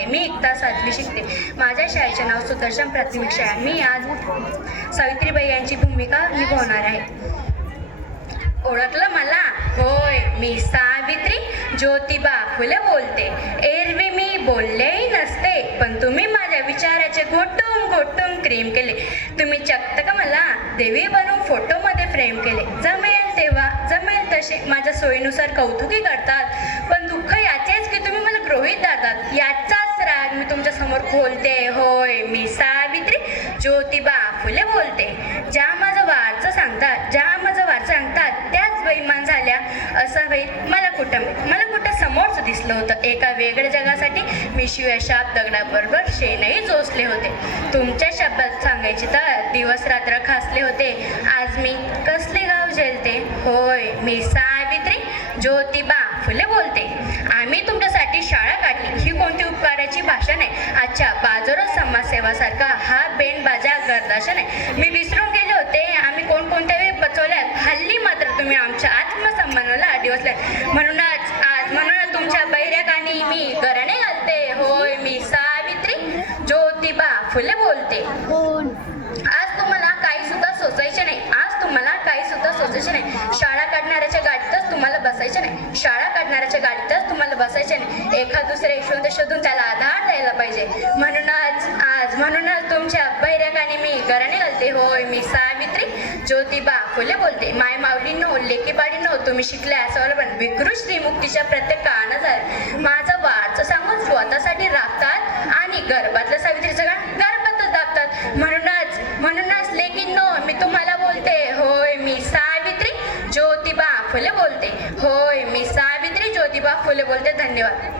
येते. मी इयत्ता 7वी शिकते. माझ्या शाळेचे नाव सुदर्शन प्राथमिक शाळा. मी आज सावित्रीबाई यांची भूमिका निभावणार आहे. ओळखलं मला? होय, मी सावित्री ज्योतिबा फुले बोलते. एरवी मी बोललेही नसते, पण तुम्ही माझ्या विचाराचे घोटून घोटून क्रीम केले. तुम्ही चक्क का मला देवी बनवून फोटोमध्ये फ्रेम केले. जमेल तेव्हा जमेल तसे माझ्या सोयीनुसार कौतुकी करतात, पण दुःख याचेच की तुम्ही मला गृहीत धरतात. याचाच राग मी तुमच्या समोर खोलते. होय, मी सावित्री ज्योतिबा फुले बोलते. ज्या माझं वारचं सांगतात त्याच बैमान झाल्या असं होईल. मला कुठं समोरच दिसलं होतं. एका वेगळ्या जगासाठी मी शिव्या दगडाबरोबर शेणही जोसले होते. तुमच्या शब्दात सांगायचे तर दिवस रात्र खासले होते. आज मी कसले गाव झेलते. होय, मी सावित्री ज्योतिबा फुले बोलते. आम्ही तुमच्यासाठी शाळा काढली, ही कोणती उपकाराची भाषा नाही. अच्छा, बाजारात समाजसेवासारखा हा बेंडबाजा गरदाशा नाही. मी विसरून गेले होते आम्ही कोणकोणत्या वेळी बचवल्यात. हल्ली मात्र तुम्ही आमच्या आत्मसन्मानाला डिवचल्यात. म्हणूनच तुमच्या बैरकानी मी गराणे घालते. होय, मी सावित्री ज्योतिबा फुले बोलते. आज तुम्हाला काही सुद्धा सोचायचे नाही. शाळा काढणाऱ्याच्या गाडीतच तुम्हाला बसायचे नाही. एखाद दुसरे यशवंत शोधून त्याला आधार द्यायला पाहिजे. म्हणूनच तुमच्या बैरकाने मी गराणे घालते. होय, मी सावित्री ज्योतिबा फुले बोलते. माय माऊलींनो, लेकी बाळींनो, तुम्ही शिकल्या असावर पण विकृत श्रीमुक्तीच्या प्रत्येक काळानं झालं. माझं वारचं सांगून स्वतःसाठी राखतात आणि गर्भातलं सावित्रीचं गाण गर्भातच दाबतात. म्हणूनच लेकींनो, मी तुम्हाला बोलते. होय, मी सावित्री ज्योतिबा फुले बोलते. होय, मी सावित्री ज्योतिबा फुले बोलते. धन्यवाद.